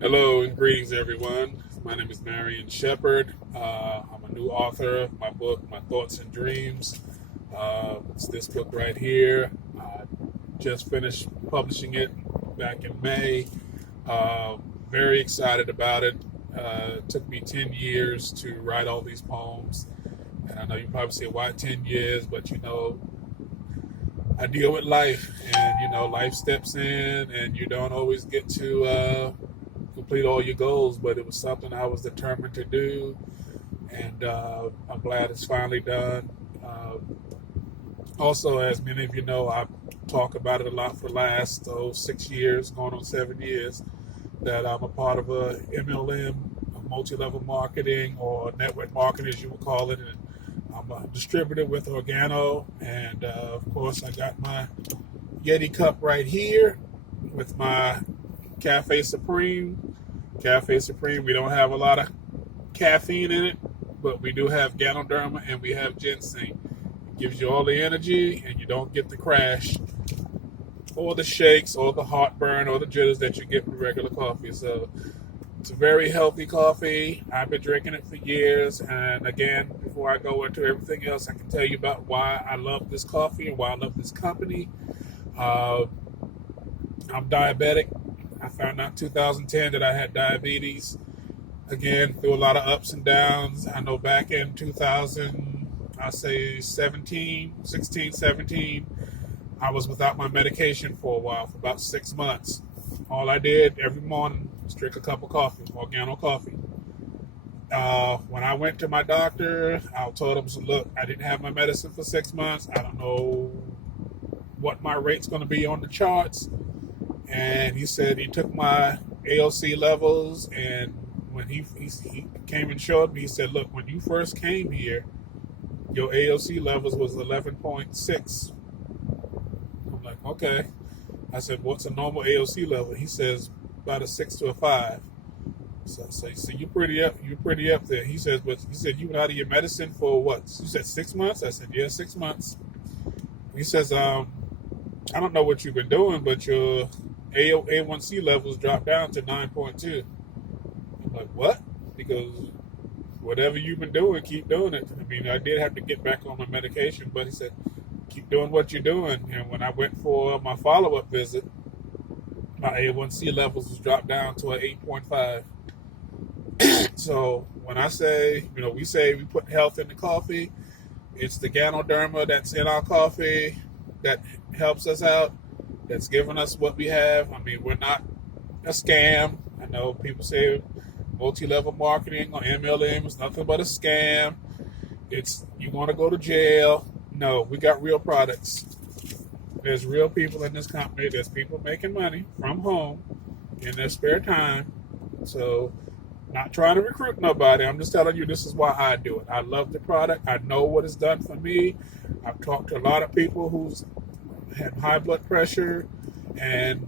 Hello and greetings, everyone. My name is Marion Shepherd. I'm a new author of my book, My Thoughts and Dreams. It's this book right here. I just finished publishing it back in May. Uh, Very excited about it. It took me 10 years to write all these poems. And I know you probably say, why 10 years? But I deal with life, and life steps in, and you don't always get to complete all your goals, but it was something I was determined to do, and I'm glad it's finally done. Also, as many of you know, I talk about it a lot for the last 6 years, going on 7 years, that I'm a part of a MLM, multi-level marketing, or network marketing, as you would call it, and I'm a distributor with Organo, and of course, I got my Yeti cup right here with my Cafe Supreme. Cafe Supreme, we don't have a lot of caffeine in it, but we do have Ganoderma and we have ginseng. It gives you all the energy and you don't get the crash or the shakes or the heartburn or the jitters that you get with regular coffee. So it's a very healthy coffee. I've been drinking it for years. And again, before I go into everything else, I can tell you about why I love this coffee and why I love this company. I'm diabetic. I found out in 2010 that I had diabetes. Again, through a lot of ups and downs. I know back in 2000, I say 16, 17, I was without my medication for a while, for about 6 months. All I did every morning was drink a cup of coffee, Organo coffee. When I went to my doctor, I told him, look, I didn't have my medicine for 6 months. I don't know what my rate's going to be on the charts. And he said he took my AOC levels, and when he came and showed me, he said, look, when you first came here, your AOC levels was 11.6. I'm like, okay. I said, what's a normal AOC level? He says, about a 6 to a 5. So you're pretty up there. He said, you were out of your medicine for what? You said 6 months? I said, yeah, 6 months. He says, I don't know what you've been doing, but your A1C levels dropped down to 9.2. I'm like, what? Because whatever you've been doing, keep doing it. I mean, I did have to get back on my medication, but he said, keep doing what you're doing. And when I went for my follow-up visit, my A1C levels was dropped down to an 8.5. So when I say, we say we put health in the coffee, it's the Ganoderma that's in our coffee that helps us out, that's giving us what we have. I mean, we're not a scam. I know people say multi-level marketing or MLM is nothing but a scam. It's you want to go to jail. No, we got real products. There's real people in this company. There's people making money from home in their spare time. So, not trying to recruit nobody. I'm just telling you this is why I do it. I love the product. I know what it's done for me. I've talked to a lot of people who's had high blood pressure and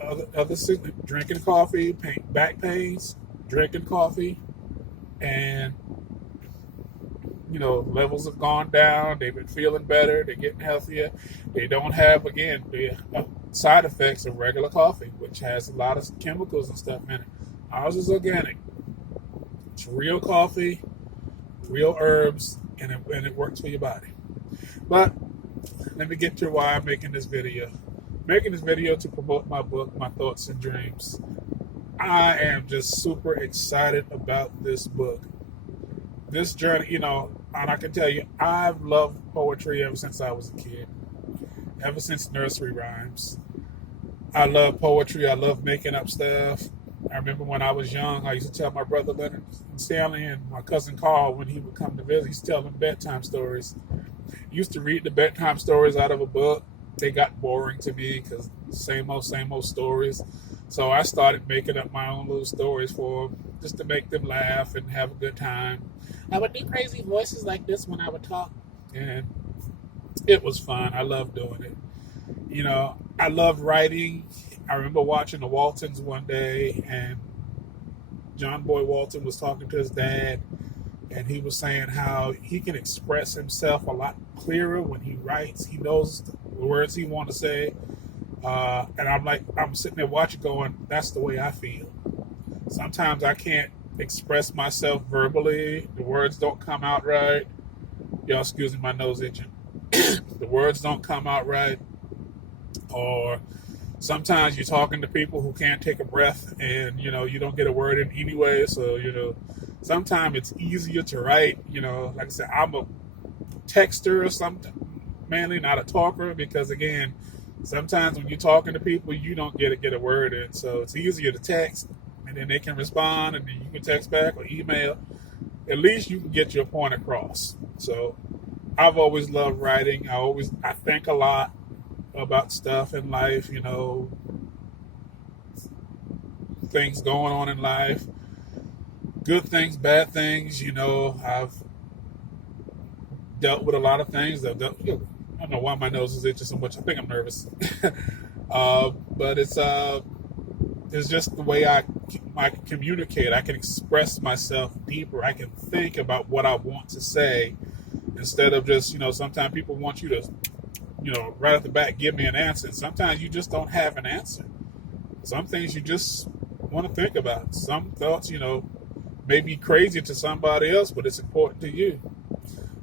other drinking coffee, back pains, drinking coffee, and levels have gone down. They've been feeling better. They're getting healthier. They don't have, again, the side effects of regular coffee, which has a lot of chemicals and stuff in it. Ours is organic. It's real coffee, real herbs, and it works for your body. But let me get to why I'm making this video. I'm making this video to promote my book, My Thoughts and Dreams. I am just super excited about this book. This journey, and I can tell you, I've loved poetry ever since I was a kid. Ever since nursery rhymes. I love poetry. I love making up stuff. I remember when I was young, I used to tell my brother Leonard and Stanley and my cousin Carl when he would come to visit, he used to tell them bedtime stories. I used to read the bedtime stories out of a book. They got boring to me because same old stories. So I started making up my own little stories for them just to make them laugh and have a good time. I would do crazy voices like this when I would talk, and it was fun. I loved doing it. I loved writing. I remember watching the Waltons one day, and John Boy Walton was talking to his dad, and he was saying how he can express himself a lot clearer when he writes. He knows the words he wants to say. And I'm sitting there watching going, that's the way I feel. Sometimes I can't express myself verbally. The words don't come out right. Y'all excuse me, my nose itching. The words don't come out right. Or sometimes you're talking to people who can't take a breath and, you don't get a word in anyway. So, sometimes it's easier to write. Like I said, I'm a texter or something, mainly not a talker, because again, sometimes when you're talking to people, you don't get a word in. So it's easier to text, and then they can respond, and then you can text back or email. At least you can get your point across. So I've always loved writing. I think a lot about stuff in life, things going on in life, good things, bad things. I've dealt with a lot of things. I don't know why my nose is itching so much. I think I'm nervous. But it's just the way I can communicate. I can express myself deeper. I can think about what I want to say instead of just, sometimes people want you to, right off the bat, give me an answer. And sometimes you just don't have an answer. Some things you just want to think about. Some thoughts, may be crazy to somebody else, but it's important to you.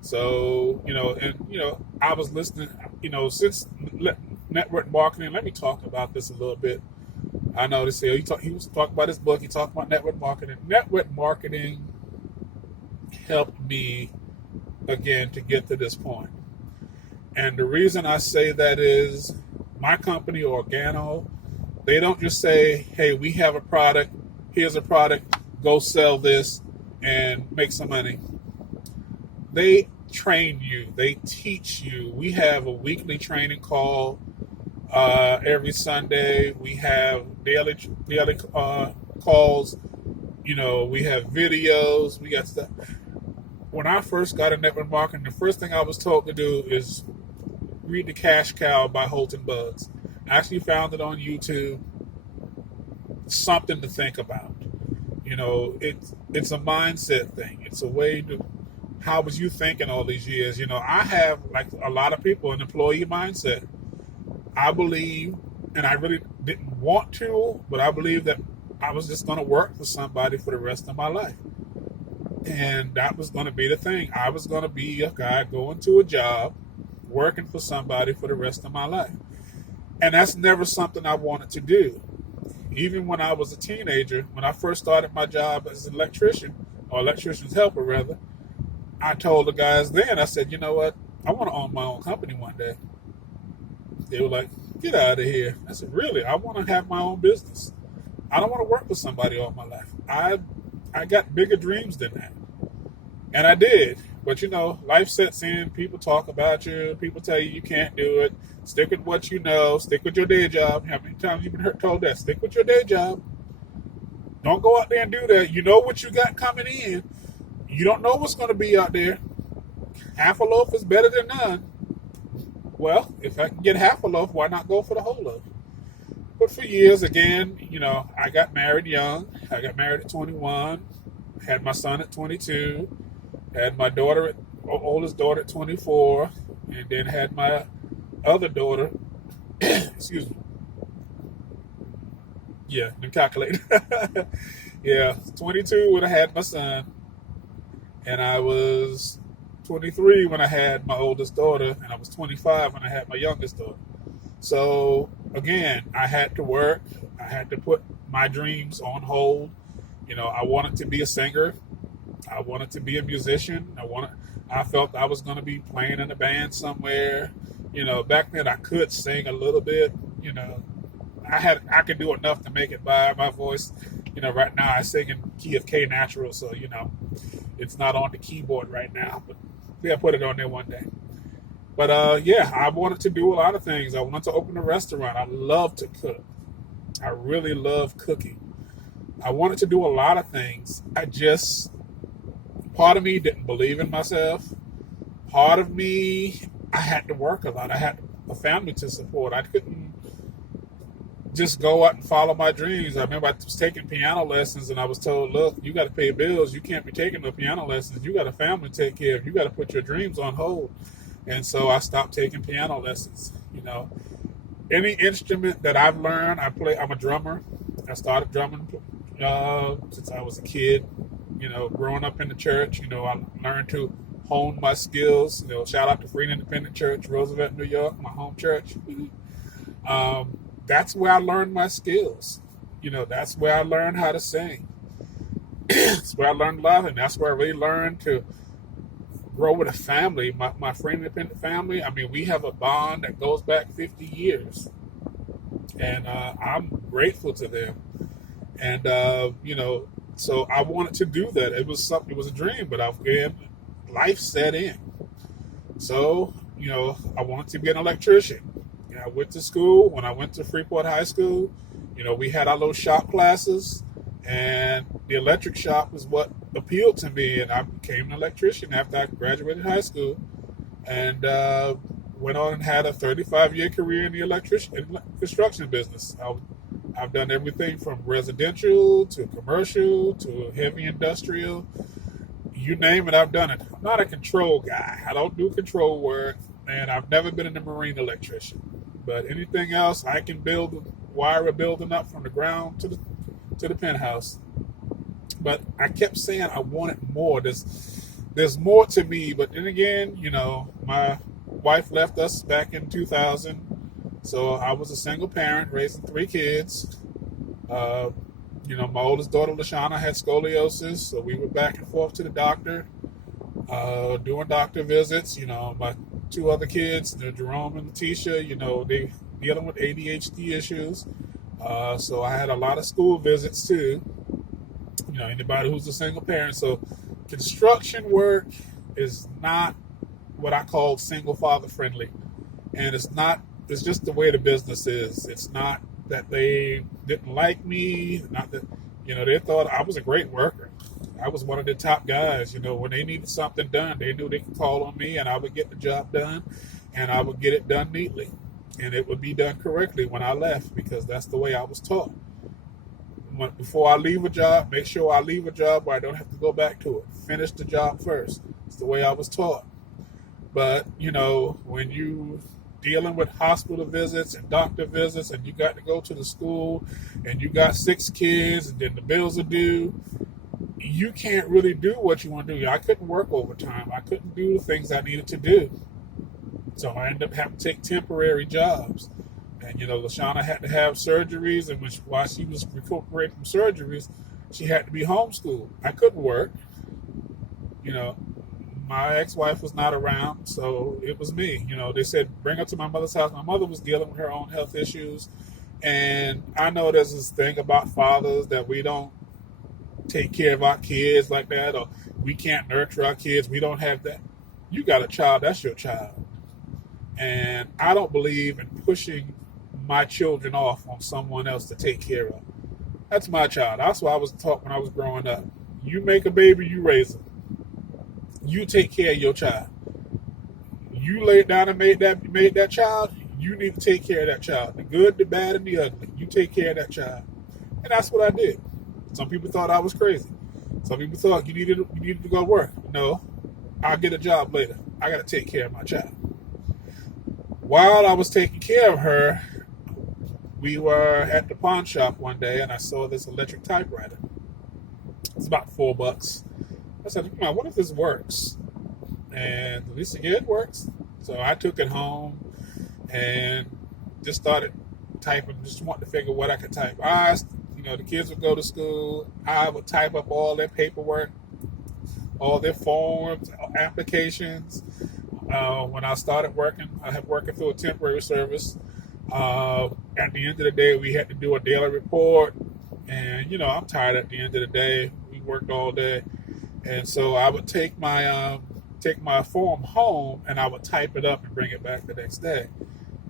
So, I was listening, since network marketing, let me talk about this a little bit. I noticed he was talking about his book. He talked about network marketing. Network marketing helped me, again, to get to this point. And the reason I say that is my company, Organo, they don't just say, hey, we have a product. Here's a product. Go sell this and make some money. They train you. They teach you. We have a weekly training call every Sunday. We have daily calls. We have videos. We got stuff. When I first got in network marketing, the first thing I was told to do is read The Cash Cow by Holton Bugs. I actually found it on YouTube. Something to think about. It's a mindset thing. It's a way to, how was you thinking all these years? I have, like a lot of people, an employee mindset. I believe, and I really didn't want to, but I believe that I was just going to work for somebody for the rest of my life. And that was going to be the thing. I was going to be a guy going to a job, working for somebody for the rest of my life. And that's never something I wanted to do. Even when I was a teenager, when I first started my job as an electrician, or electrician's helper rather, I told the guys then, I said, you know what? I want to own my own company one day. They were like, get out of here. I said, really? I want to have my own business. I don't want to work for somebody all my life. I got bigger dreams than that. And I did. But, life sets in. People talk about you. People tell you can't do it. Stick with what you know. Stick with your day job. How many times you been told that? Stick with your day job. Don't go out there and do that. You know what you got coming in. You don't know what's going to be out there. Half a loaf is better than none. Well, if I can get half a loaf, why not go for the whole loaf? But for years, again, I got married young. I got married at 21. Had my son at 22. Had my oldest daughter at 24. And then had my other daughter, excuse me. Yeah, then calculate. Yeah, 22 when I had my son. And I was 23 when I had my oldest daughter, and I was 25 when I had my youngest daughter. So, again, I had to work. I had to put my dreams on hold. I wanted to be a singer. I wanted to be a musician. I felt I was going to be playing in a band somewhere. Back then I could sing a little bit. I could do enough to make it by my voice. Right now I sing in key of K natural, so it's not on the keyboard right now, but I'll put it on there one day. But I wanted to do a lot of things. I wanted to open a restaurant. I love to cook. I really love cooking. I wanted to do a lot of things. Part of me didn't believe in myself. Part of me, I had to work a lot. I had a family to support. I couldn't just go out and follow my dreams. I remember I was taking piano lessons and I was told, look, you got to pay bills. You can't be taking no piano lessons. You got a family to take care of. You got to put your dreams on hold. And so I stopped taking piano lessons. Any instrument that I've learned, I play. I'm a drummer. I started drumming since I was a kid. Growing up in the church, I learned to hone my skills. Shout out to Free and Independent Church, Roosevelt, New York, my home church. That's where I learned my skills. That's where I learned how to sing. That's where I learned love, and that's where I really learned to grow with a family. My Free and Independent family, I mean, we have a bond that goes back 50 years. And I'm grateful to them. And, so I wanted to do that. It was a dream, but again, life set in. So, I wanted to be an electrician. I went to school. When I went to Freeport High School, we had our little shop classes, and the electric shop was what appealed to me. And I became an electrician after I graduated high school, and went on and had a 35-year career in the construction business. I've done everything from residential to commercial to heavy industrial. You name it, I've done it. I'm not a control guy. I don't do control work, and I've never been a marine electrician. But anything else, I can wire a building up from the ground to the penthouse. But I kept saying I wanted more. There's more to me. But then again, my wife left us back in 2000. So I was a single parent raising 3 kids. My oldest daughter, LaShawna, had scoliosis. So we were back and forth to the doctor, doing doctor visits. My 2 other kids, Jerome and Letitia, they dealing with ADHD issues. So I had a lot of school visits too. Anybody who's a single parent. So construction work is not what I call single father friendly. And it's just the way the business is. It's not that they didn't like me, not that, they thought I was a great worker. I was one of the top guys. When they needed something done, they knew they could call on me, and I would get the job done, and I would get it done neatly. And it would be done correctly when I left, because that's the way I was taught. Before I leave a job, make sure I leave a job where I don't have to go back to it. Finish the job first. It's the way I was taught. But, when you dealing with hospital visits and doctor visits, and you got to go to the school, and you got 6 kids, and then the bills are due, you can't really do what you want to do. I couldn't work overtime. I couldn't do the things I needed to do. So I ended up having to take temporary jobs. And, LaShawna had to have surgeries, and while she was recuperating from surgeries, she had to be homeschooled. I couldn't work. My ex-wife was not around, so it was me. They said, bring her to my mother's house. My mother was dealing with her own health issues. And I know there's this thing about fathers that we don't take care of our kids like that, or we can't nurture our kids. We don't have that. You got a child, that's your child. And I don't believe in pushing my children off on someone else to take care of. That's my child. That's what I was taught when I was growing up. You make a baby, you raise them. You take care of your child. You laid down and made that child, you need to take care of that child. The good, the bad, and the ugly. You take care of that child. And that's what I did. Some people thought I was crazy. Some people thought you needed to go to work. No, I'll get a job later. I got to take care of my child. While I was taking care of her, we were at the pawn shop one day, and I saw this electric typewriter. It's about $4. I said, what if this works? And Lisa said, yeah, it works. So I took it home and just started typing, just wanted to figure what I could type. The kids would go to school. I would type up all their paperwork, all their forms, applications. When I started working, I had working through a temporary service. At the end of the day, we had to do a daily report. And, I'm tired at the end of the day. We worked all day. And so I would take my form home, and I would type it up and bring it back the next day.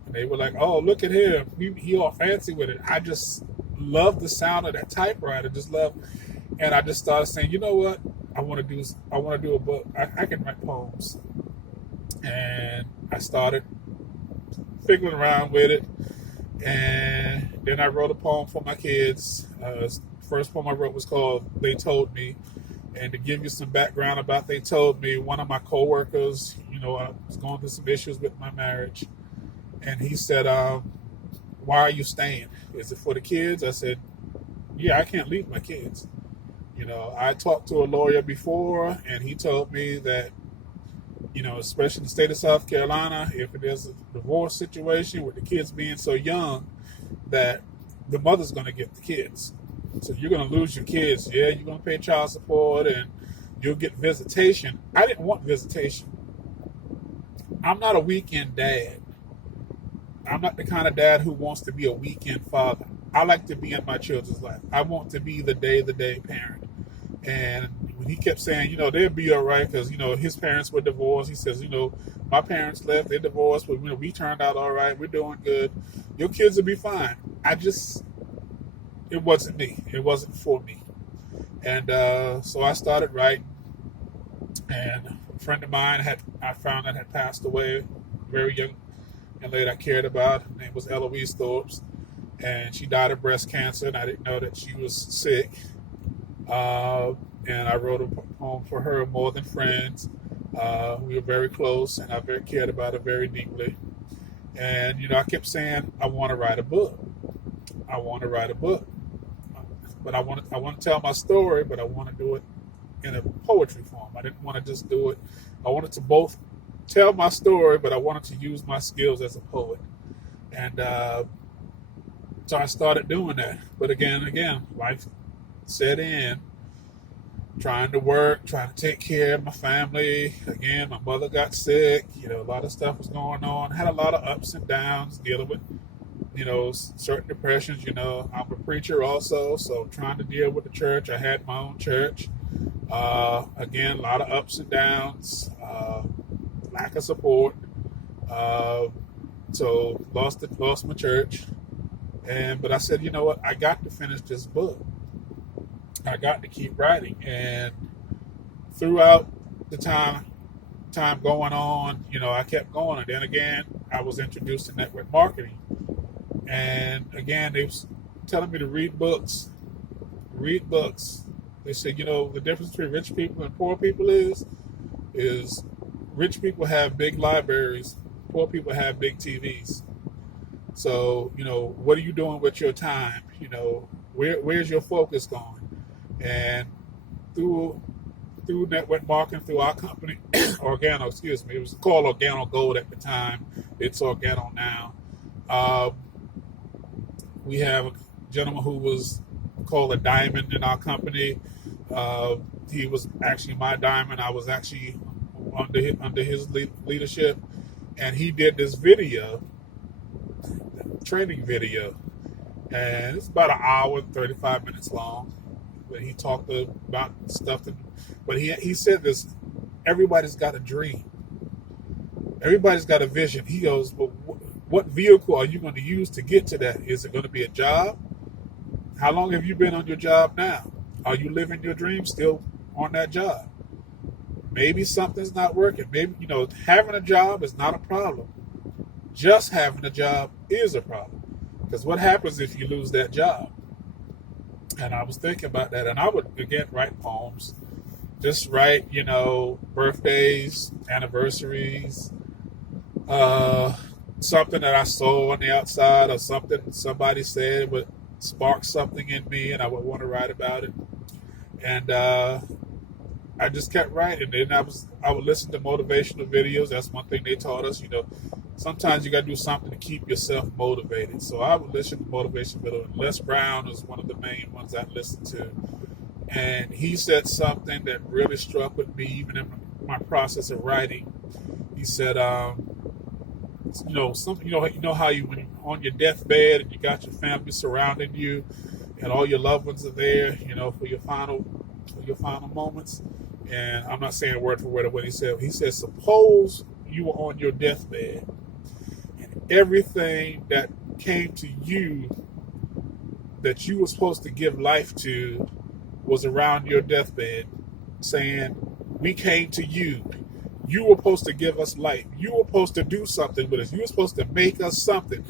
And they were like, "Oh, look at him! He all fancy with it." I just love the sound of that typewriter. And I just started saying, you know what? I want to do a book. I can write poems. And I started fiddling around with it. And then I wrote a poem for my kids. First poem I wrote was called "They Told Me." And to give you some background about They Told Me, one of my coworkers, I was going through some issues with my marriage. And he said, why are you staying? Is it for the kids? I said, yeah, I can't leave my kids. I talked to a lawyer before, and he told me that, especially in the state of South Carolina, if it is a divorce situation with the kids being so young, that the mother's going to get the kids. So you're going to lose your kids. Yeah, you're going to pay child support and you'll get visitation. I didn't want visitation. I'm not a weekend dad. I'm not the kind of dad who wants to be a weekend father. I like to be in my children's life. I want to be the day parent. And when he kept saying, they'll be all right because, his parents were divorced. He says, my parents left, they divorced, but we turned out all right. We're doing good. Your kids will be fine. It wasn't me. It wasn't for me. And so I started writing. And a friend of mine I found that had passed away, very young lady I cared about. Her name was Eloise Thorpes. And she died of breast cancer, and I didn't know that she was sick. And I wrote a poem for her, More Than Friends. We were very close, and I very cared about her very deeply. And, I kept saying, I want to write a book. I want to write a book. But I want to tell my story, but I want to do it in a poetry form. I didn't want to just do it. I wanted to both tell my story, but I wanted to use my skills as a poet. And so I started doing that. But again, life set in, trying to work, trying to take care of my family. Again, my mother got sick. A lot of stuff was going on. Had a lot of ups and downs dealing with, certain depressions. I'm a preacher also, so trying to deal with the church. I had my own church. Again, a lot of ups and downs, lack of support. So lost my church. But I said, you know what? I got to finish this book. I got to keep writing. And throughout the time going on, I kept going. And then again, I was introduced to network marketing. And again, they was telling me to read books. Read books. They said, the difference between rich people and poor people is rich people have big libraries, poor people have big TVs. So, what are you doing with your time? Where's your focus going? And through network marketing, through our company, Organo, it was called Organo Gold at the time. It's Organo now. We have a gentleman who was called a diamond in our company. He was actually my diamond. I was actually under his leadership. And he did this training video. And it's about an hour and 35 minutes long. But he talked about stuff. But he said this, everybody's got a dream. Everybody's got a vision. He goes, well, what vehicle are you going to use to get to that? Is it going to be a job? How long have you been on your job now? Are you living your dream still on that job? Maybe something's not working. Maybe, having a job is not a problem. Just having a job is a problem. Because what happens if you lose that job? And I was thinking about that. And I would, again, write poems. Just write, birthdays, anniversaries, something that I saw on the outside or something somebody said would spark something in me and I would want to write about it. And I just kept writing. And I would listen to motivational videos. That's one thing they taught us, sometimes you got to do something to keep yourself motivated. So I would listen to motivation videos. Les Brown was one of the main ones I listened to. And he said something that really struck with me, even in my process of writing. He said, how when you're on your deathbed and you got your family surrounding you and all your loved ones are there, for your final moments. And I'm not saying word for word of what he said. He said, suppose you were on your deathbed and everything that came to you that you were supposed to give life to was around your deathbed, saying, we came to you. You were supposed to give us life. You were supposed to do something with us. You were supposed to make us something.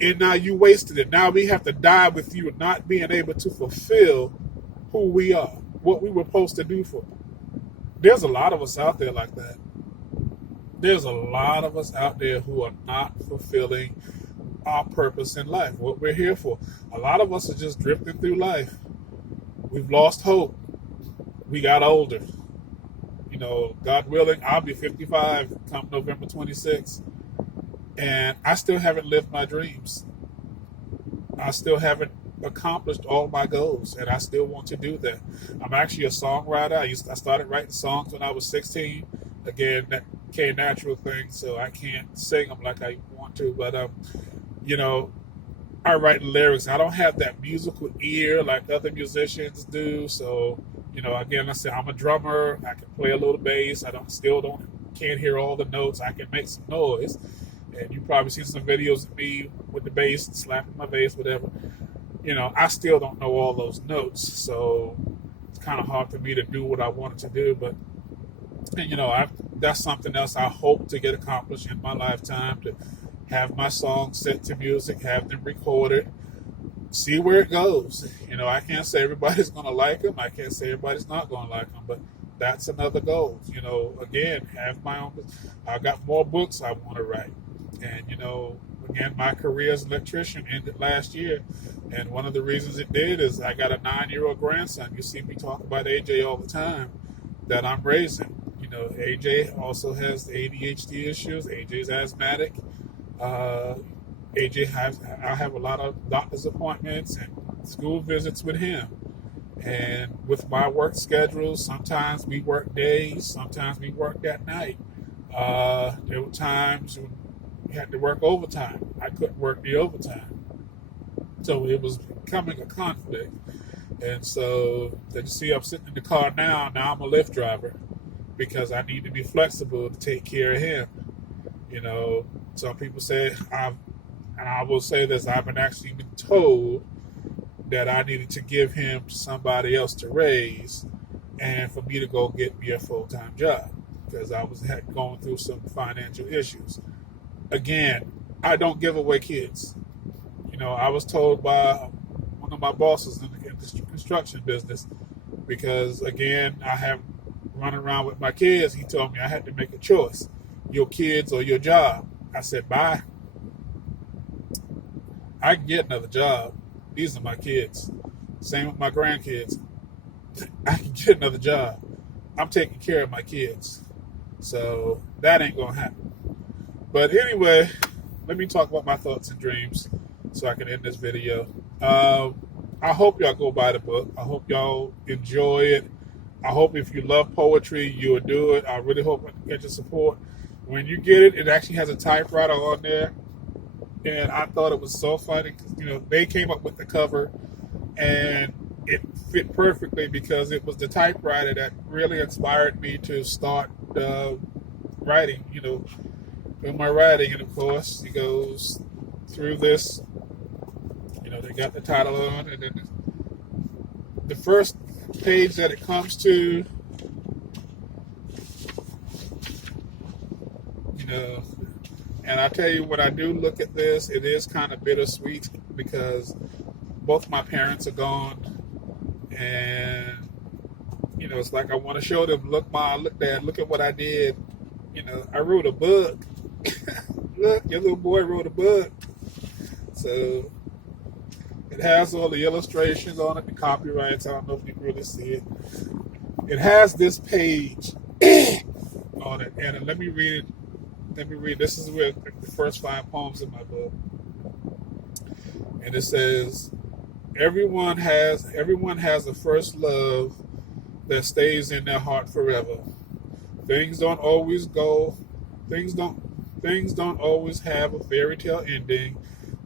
And now you wasted it. Now we have to die with you, not being able to fulfill who we are, what we were supposed to do for. There's a lot of us out there like that. There's a lot of us out there who are not fulfilling our purpose in life, what we're here for. A lot of us are just drifting through life. We've lost hope. We got older. You know, God willing, I'll be 55 come November 26th. And I still haven't lived my dreams. I still haven't accomplished all my goals, and I still want to do that. I'm actually a songwriter. I started writing songs when I was 16. Again, that became a natural thing, so I can't sing them like I want to. But you know, I write lyrics. I don't have that musical ear like other musicians do. So, you know, again, I said I'm a drummer. I can play a little bass. Can't hear all the notes. I can make some noise. And you probably seen some videos of me with the bass, slapping my bass, whatever. You know, I still don't know all those notes, so it's kind of hard for me to do what I wanted to do. But, you know, that's something else I hope to get accomplished in my lifetime, to have my songs set to music, have them recorded, see where it goes. You know, I can't say everybody's going to like them. I can't say everybody's not going to like them, but that's another goal. You know, again, have my own. I got more books I want to write. And, you know, again, my career as an electrician ended last year. And one of the reasons it did is I got a 9-year-old grandson. You see me talk about AJ all the time, that I'm raising. You know, AJ also has ADHD issues. AJ's asthmatic. I have a lot of doctor's appointments and school visits with him. And with my work schedule, sometimes we work days, sometimes we work at night. There were times when we had to work overtime. I couldn't work the overtime. So it was becoming a conflict. And so, as you see, I'm sitting in the car now. Now I'm a Lyft driver because I need to be flexible to take care of him. You know, some people say, and I will say this, I've actually been told that I needed to give him to somebody else to raise and for me to go get me a full-time job because I was going through some financial issues. Again, I don't give away kids. You know, I was told by one of my bosses in the construction business because, again, I have running around with my kids. He told me I had to make a choice, your kids or your job. I said, bye. I can get another job. These are my kids. Same with my grandkids. I can get another job. I'm taking care of my kids. So that ain't going to happen. But anyway, let me talk about my thoughts and dreams so I can end this video. I hope y'all go buy the book. I hope y'all enjoy it. I hope if you love poetry, you'll do it. I really hope I can get your support. When you get it, it actually has a typewriter on there. And I thought it was so funny because, you know, they came up with the cover and it fit perfectly because it was the typewriter that really inspired me to start writing, you know, doing my writing. And of course, it goes through this, you know, they got the title on, and then the first page that it comes to, you know, and I tell you, when I do look at this, it is kind of bittersweet because both my parents are gone, and you know, it's like I want to show them, look, Ma, look, Dad, look at what I did. You know, I wrote a book. Look, your little boy wrote a book. So it has all the illustrations on it, the copyrights. I don't know if you can really see it. It has this page on it, and let me read it. This is where the first 5 poems in my book, and it says, "Everyone has a first love that stays in their heart forever. Things don't always have a fairy tale ending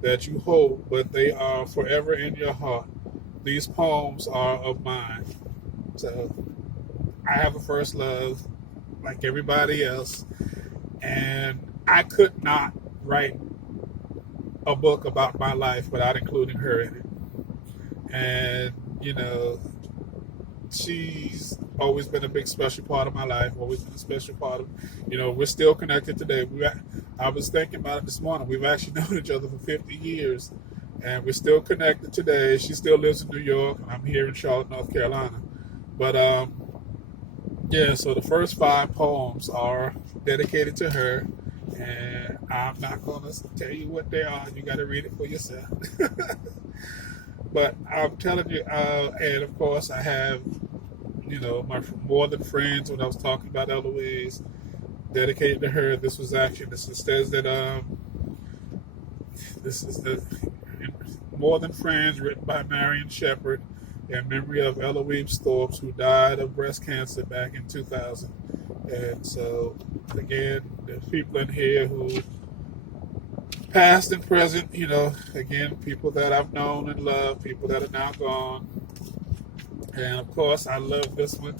that you hope, but they are forever in your heart. These poems are of mine." So I have a first love like everybody else, and I could not write a book about my life without including her in it. And, you know, she's always been a big special part of my life, always been a special part of, you know, we're still connected today. I was thinking about it this morning. We've actually known each other for 50 years, and we're still connected today. She still lives in New York, and I'm here in Charlotte, North Carolina. But, yeah, so the first 5 poems are dedicated to her, And I'm not going to tell you what they are. You got to read it for yourself. But I'm telling you, and of course, I have, my more than friends. When I was talking about Eloise, dedicated to her. This was actually this says that this is the More Than Friends, written by Marion Shepard, in memory of Eloise Thorpe, who died of breast cancer back in 2000. And so, again, there's people in here who, past and present, again, people that I've known and loved, people that are now gone. And of course, I love this one.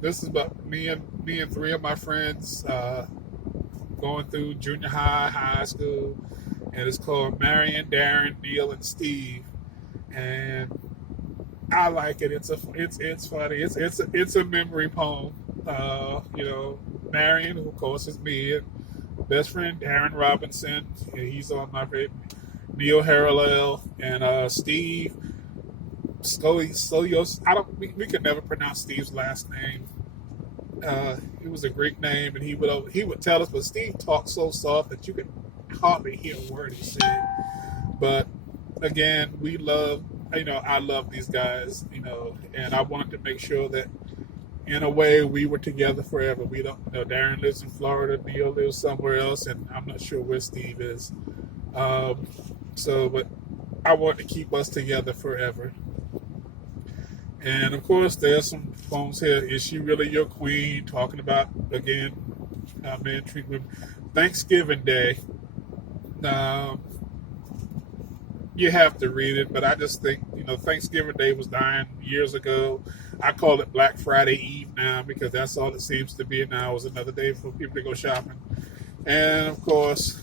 This is about me and three of my friends going through junior high school, and it's called Marion, Darren, Neil, and Steve. And I like it. It's funny. It's a memory poem. Marion, who of course is me, and best friend Darren Robinson. He's on my favorite. Neil Harrell and Steve. We could never pronounce Steve's last name. It was a Greek name, and he would tell us, but Steve talked so soft that you could hardly hear a word he said. But again, I love these guys, and I wanted to make sure that in a way we were together forever. We don't, Darren lives in Florida, Neil lives somewhere else, and I'm not sure where Steve is. But I want to keep us together forever. And of course, there's some poems here. Is She Really Your Queen? Talking about, again, men treat women. Thanksgiving Day. You have to read it, but I just think, Thanksgiving Day was dying years ago. I call it Black Friday Eve now because that's all it seems to be now, is another day for people to go shopping. And of course,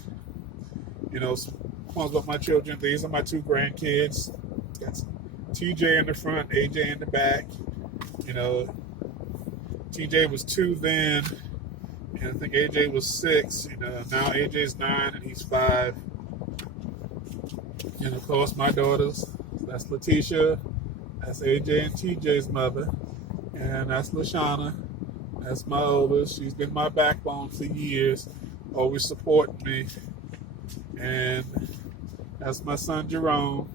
poems about my children. These are my two grandkids. That's TJ in the front, AJ in the back. TJ was 2 then, and I think AJ was 6. Now AJ's 9 and he's 5. And of course, my daughters. That's Letitia. That's AJ and TJ's mother. And that's LaShawna. That's my oldest. She's been my backbone for years, always supporting me. And that's my son, Jerome.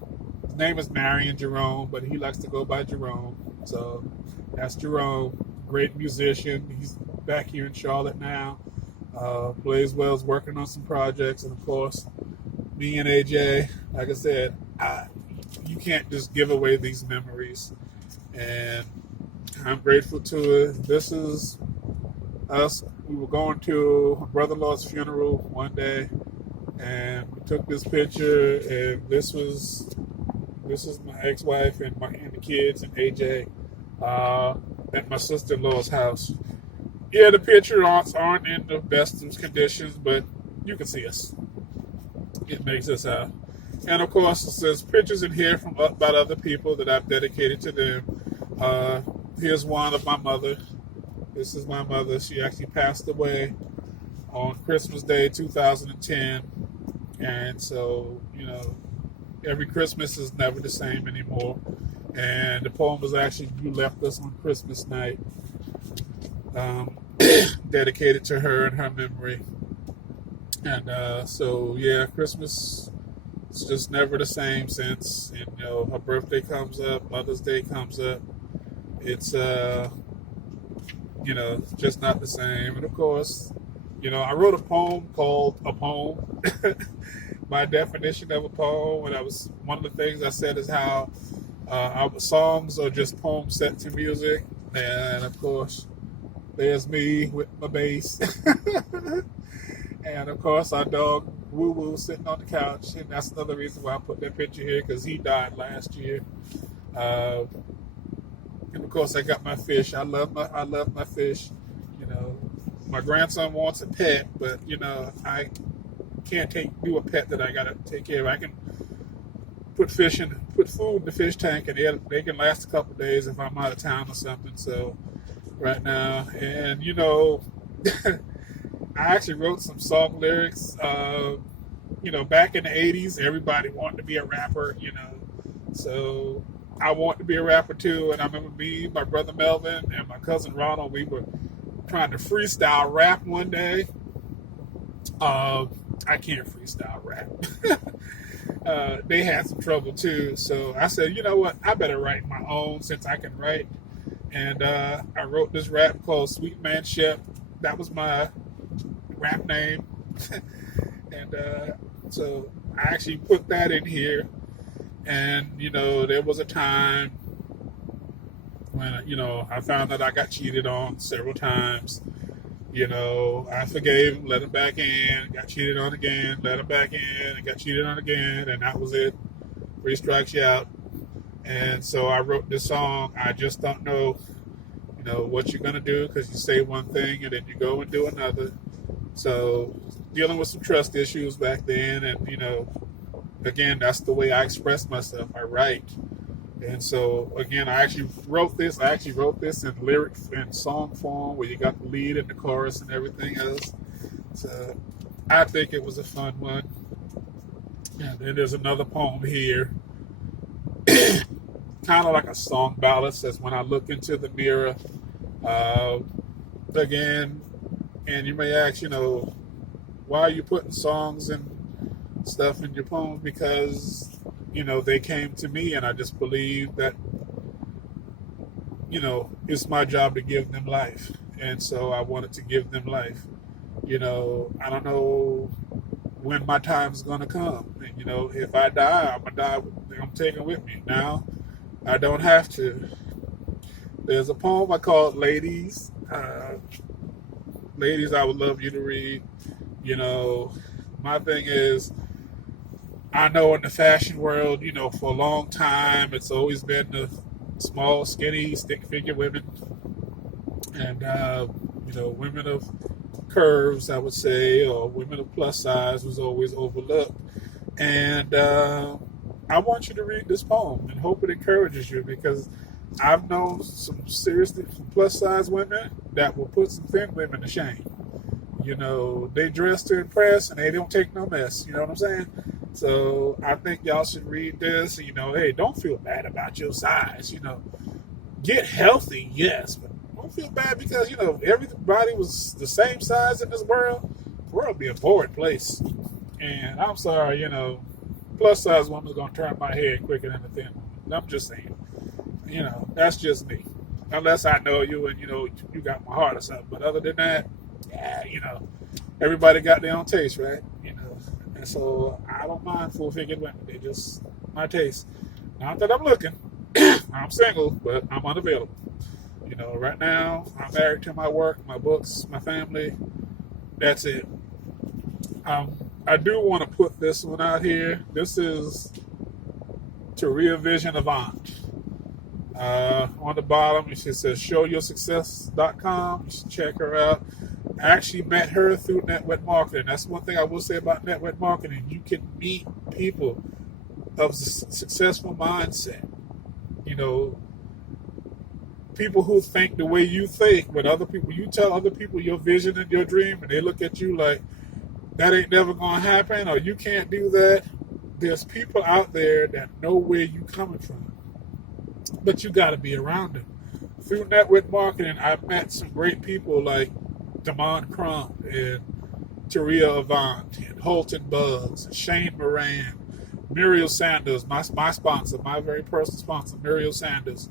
His name is Marion Jerome, but he likes to go by Jerome. So that's Jerome, great musician. He's back here in Charlotte now. Plays well, is working on some projects. And of course, me and AJ, like I said, you can't just give away these memories. And I'm grateful to it. This is us. We were going to my brother-in-law's funeral one day, and we took this picture, and this is my ex-wife and the kids and AJ at my sister-in-law's house. Yeah, the pictures aren't in the best of conditions, but you can see us. It makes us out. And of course, it says pictures in here from about other people that I've dedicated to them. Here's one of my mother. This is my mother. She actually passed away on Christmas Day 2010. And so, every Christmas is never the same anymore. And the poem was actually You Left Us on Christmas Night, dedicated to her and her memory. And Christmas is just never the same since, her birthday comes up, Mother's Day comes up. It's, just not the same. And of course, I wrote a poem called A Poem. My definition of a poem, and one of the things I said is how our songs are just poems set to music. And of course, there's me with my bass. And of course, our dog Woo Woo sitting on the couch, and that's another reason why I put that picture here, because he died last year. And of course, I got my fish. I love my fish. My grandson wants a pet, but I can't do a pet that I gotta take care of. I can put food in the fish tank, and they can last a couple of days if I'm out of town or something. So right now, and I actually wrote some song lyrics. Back in the 80s, everybody wanted to be a rapper, So I wanted to be a rapper too. And I remember me, my brother Melvin, and my cousin Ronald, we were trying to freestyle rap one day. I can't freestyle rap. They had some trouble too. So I said, you know what? I better write my own since I can write. And I wrote this rap called Sweet Man Shep. That was my rap name. And so I actually put that in here. And, there was a time when, I found that I got cheated on several times. I forgave him, let him back in, got cheated on again, let him back in, and got cheated on again, and that was it. 3 strikes you out. And so I wrote this song. I just don't know, what you're going to do, because you say one thing and then you go and do another. So dealing with some trust issues back then. And, again, that's the way I express myself. I write. And so, again, I actually wrote this in lyric and song form where you got the lead and the chorus and everything else. So I think it was a fun one. And then there's another poem here. Kind of like a song ballad. Says, when I look into the mirror, again, and you may ask, why are you putting songs and stuff in your poems? Because, they came to me, and I just believe that, it's my job to give them life. And so I wanted to give them life. I don't know when my time is going to come. And, if I die, I'm going to die. I'm taking with me. Now, I don't have to. There's a poem I called Ladies. Ladies, I would love you to read. My thing is, I know in the fashion world, for a long time, it's always been the small, skinny, stick figure women. And, women of curves, I would say, or women of plus size was always overlooked. And I want you to read this poem and hope it encourages you, because I've known some seriously plus size women that will put some thin women to shame. They dress to impress and they don't take no mess. You know what I'm saying? So I think y'all should read this. Hey, don't feel bad about your size. Get healthy, yes, but don't feel bad because, everybody was the same size in this world. The world would be a boring place. And I'm sorry, plus size woman's going to turn my head quicker than a thin woman. I'm just saying. That's just me. Unless I know you and, you got my heart or something. But other than that, yeah, everybody got their own taste, right? And so I don't mind full-figured women. They just my taste. Not that I'm looking. I'm single, but I'm unavailable. Right now, I'm married to my work, my books, my family. That's it. I do want to put this one out here. This is Taria Vision Avant. On the bottom, she says, showyoursuccess.com. You should check her out. I actually met her through network marketing. That's one thing I will say about network marketing. You can meet people of successful mindset. People who think the way you think, but other people, you tell other people your vision and your dream, and they look at you like, that ain't never going to happen, or you can't do that. There's people out there that know where you're coming from, but you got to be around them. Through network marketing, I've met some great people like Damon Crump and Taria Avant and Holton Buggs and Shane Moran, Muriel Sanders, my sponsor, my very personal sponsor, Muriel Sanders.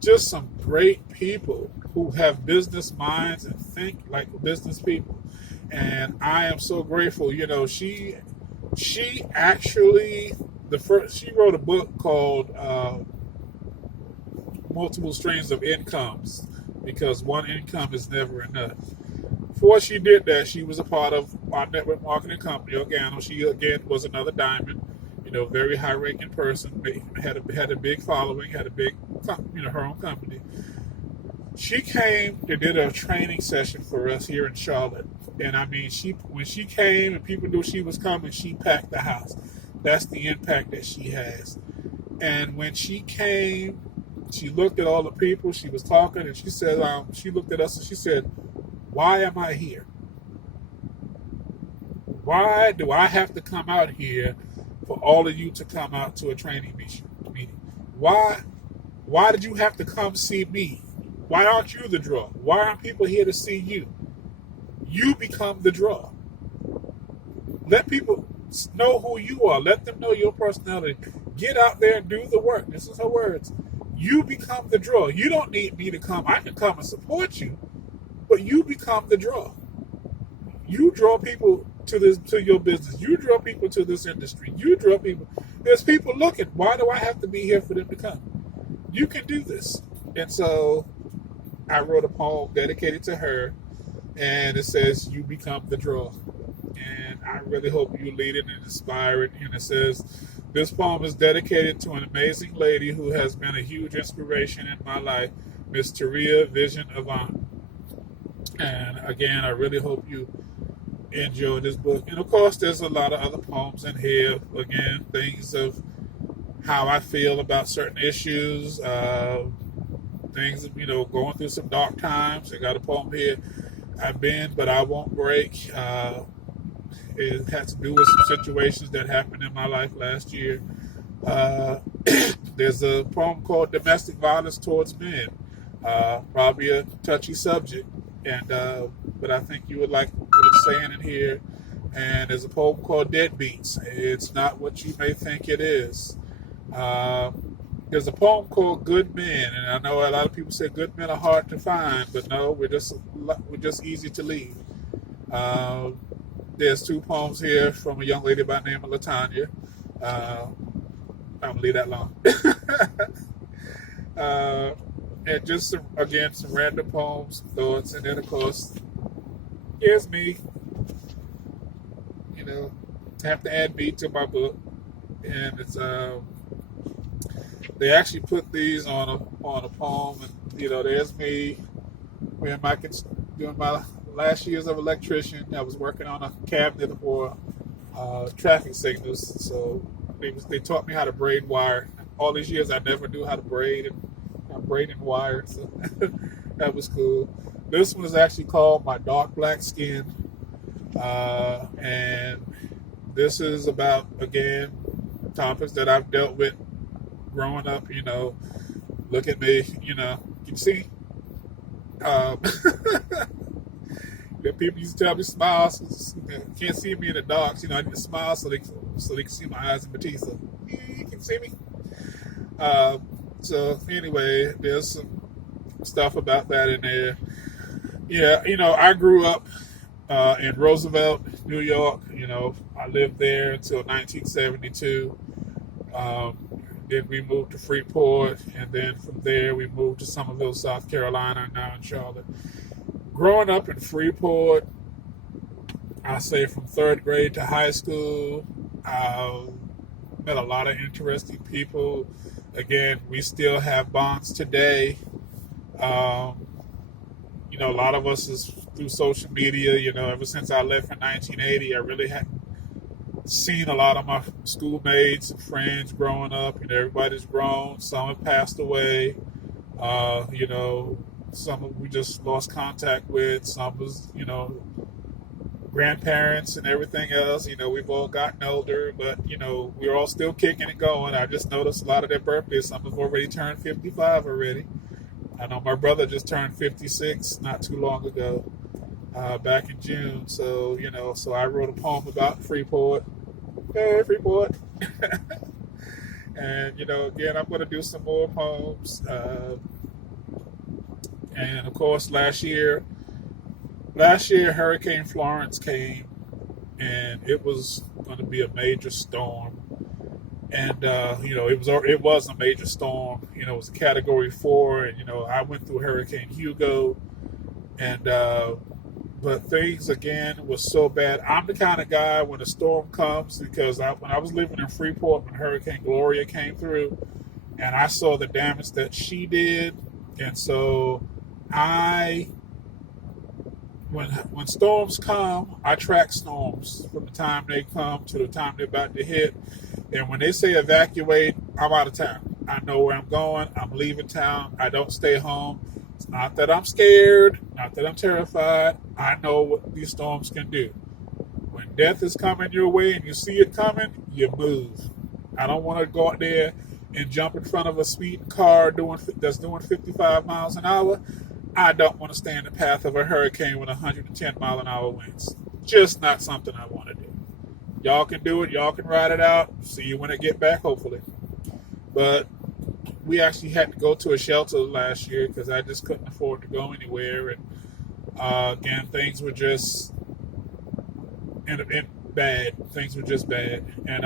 Just some great people who have business minds and think like business people. And I am so grateful. She actually, she wrote a book called Multiple Streams of Incomes, because one income is never enough. Before she did that, she was a part of our network marketing company, Organo. She, again, was another diamond, very high-ranking person, had a big following, had a big, her own company. She came and did a training session for us here in Charlotte. And I mean, when she came and people knew she was coming, she packed the house. That's the impact that she has. And when she came, she looked at all the people, she was talking, and she said, she looked at us and she said, why am I here? Why do I have to come out here for all of you to come out to a training meeting? Why did you have to come see me? Why aren't you the draw? Why aren't people here to see you? You become the draw. Let people know who you are. Let them know your personality. Get out there and do the work. This is her words. You become the draw. You don't need me to come. I can come and support you, but you become the draw. You draw people to your business. You draw people to this industry. You draw people. There's people looking. Why do I have to be here for them to come? You can do this. And so I wrote a poem dedicated to her, and it says, "You become the draw." And I really hope you lead it and inspire it. And it says, "This poem is dedicated to an amazing lady who has been a huge inspiration in my life, Miss Taria Vision Avant." And again, I really hope you enjoy this book. And of course, there's a lot of other poems in here. Again, things of how I feel about certain issues, things of, going through some dark times. I got a poem here, "I've been, but I won't break." It has to do with some situations that happened in my life last year. There's a poem called "Domestic Violence Towards Men." Probably a touchy subject, and but I think you would like what it's saying in here. And there's a poem called "Deadbeats." It's not what you may think it is. There's a poem called "Good Men," and I know a lot of people say good men are hard to find, but no, we're just easy to leave. There's two poems here from a young lady by the name of Latanya. I'm gonna leave that alone. And just some random poems, thoughts, and then of course, here's me. Have to add me to my book, and it's they actually put these on a poem, and there's me doing my last years of electrician. I was working on a cabinet for traffic signals, so they taught me how to braid wire. All these years, I never knew how to braid, and I'm braiding wire, so that was cool. This one is actually called "My Dark Black Skin," and this is about, again, topics that I've dealt with growing up. Look at me. You can see. The people used to tell me smile. Can't see me in the dark. I need to smile so they can see my eyes and my teeth. So you can see me. So anyway, there's some stuff about that in there. Yeah, I grew up in Roosevelt, New York. I lived there until 1972. Then we moved to Freeport, and then from there we moved to Somerville, South Carolina, and now in Charlotte. Growing up in Freeport, I say from third grade to high school, I met a lot of interesting people. Again, we still have bonds today. A lot of us is through social media. Ever since I left in 1980, I really hadn't seen a lot of my schoolmates and friends growing up. Everybody's grown. Some have passed away. Some we just lost contact with. Some was, grandparents and everything else. We've all gotten older, but, we're all still kicking and going. I just noticed a lot of their birthdays. Some have already turned 55 already. I know my brother just turned 56 not too long ago, back in June. So, so I wrote a poem about Freeport. Hey, Freeport. And, again, I'm going to do some more poems. And of course, last year, Hurricane Florence came, and it was going to be a major storm. And it was a major storm. It was a Category 4, and I went through Hurricane Hugo, and but things again was so bad. I'm the kind of guy when a storm comes, because when I was living in Freeport when Hurricane Gloria came through, and I saw the damage that she did, and so when storms come, I track storms from the time they come to the time they're about to hit. And when they say evacuate, I'm out of town. I know where I'm going. I'm leaving town. I don't stay home. It's not that I'm scared, not that I'm terrified. I know what these storms can do. When death is coming your way and you see it coming, you move. I don't want to go out there and jump in front of a speeding car that's doing 55 miles an hour, I don't want to stay in the path of a hurricane with 110-mile-an-hour winds. Just not something I want to do. Y'all can do it. Y'all can ride it out. See you when it get back, hopefully. But we actually had to go to a shelter last year because I just couldn't afford to go anywhere. And again, things were just bad. Things were just bad. And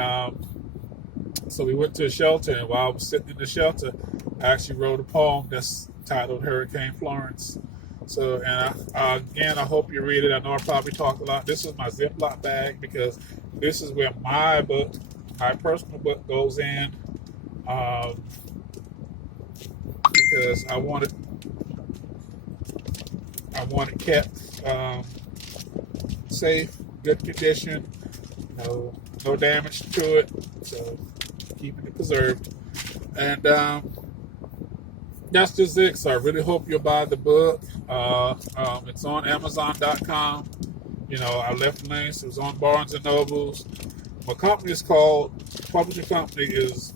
so we went to a shelter. And while I was sitting in the shelter, I actually wrote a poem that's titled Hurricane Florence. So, and again, I hope you read it. I know I probably talked a lot. This is my Ziploc bag because this is where my book, my personal book, goes in. Because I want it kept safe, good condition, no damage to it, so keeping it preserved. And that's just it. So I really hope you'll buy the book. It's on Amazon.com. I left links. It was on Barnes and Nobles. My company is called, publishing company is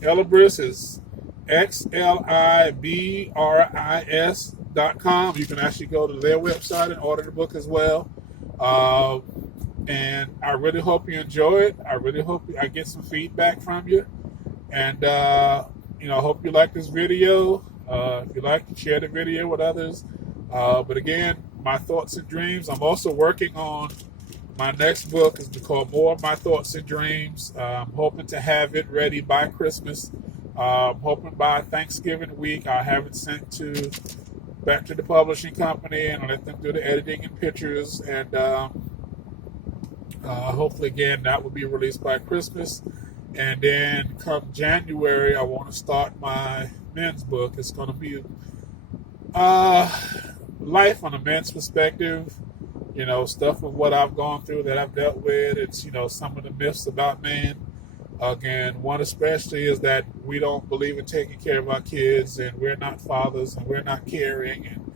Elibris, is XLIBRIS.com. You can actually go to their website and order the book as well. And I really hope you enjoy it. I really hope I get some feedback from you. And, I hope you like this video. If you like, share the video with others. But again, my thoughts and dreams. I'm also working on my next book. It's called More of My Thoughts and Dreams. I'm hoping to have it ready by Christmas. I'm hoping by Thanksgiving week I'll have it sent back to the publishing company and I'll let them do the editing and pictures. And hopefully, again, that will be released by Christmas. And then come January, I want to start my men's book. It's going to be life on a men's perspective, stuff of what I've gone through that I've dealt with. It's, some of the myths about men. Again, one especially is that we don't believe in taking care of our kids and we're not fathers and we're not caring and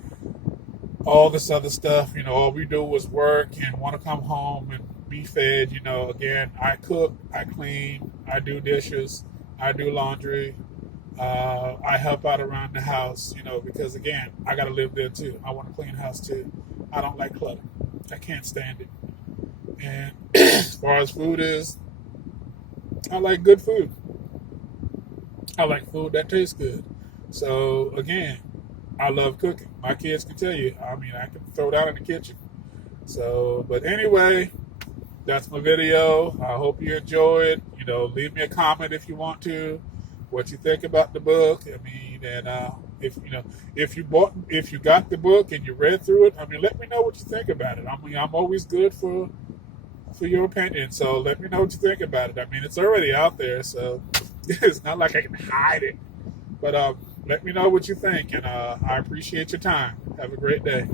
all this other stuff. All we do is work and want to come home and be fed. Again, I cook, I clean, I do dishes, I do laundry, I help out around the house, because again, I got to live there too. I want a clean house too. I don't like clutter. I can't stand it. And as far as food is, I like good food. I like food that tastes good. So again, I love cooking. My kids can tell you. I can throw down in the kitchen. So, but anyway, that's my video. I hope you enjoy it. Leave me a comment if you want to, what you think about the book. And if you got the book and you read through it, let me know what you think about it. I'm always good for your opinion. So let me know what you think about it. It's already out there, so it's not like I can hide it. But let me know what you think, and I appreciate your time. Have a great day.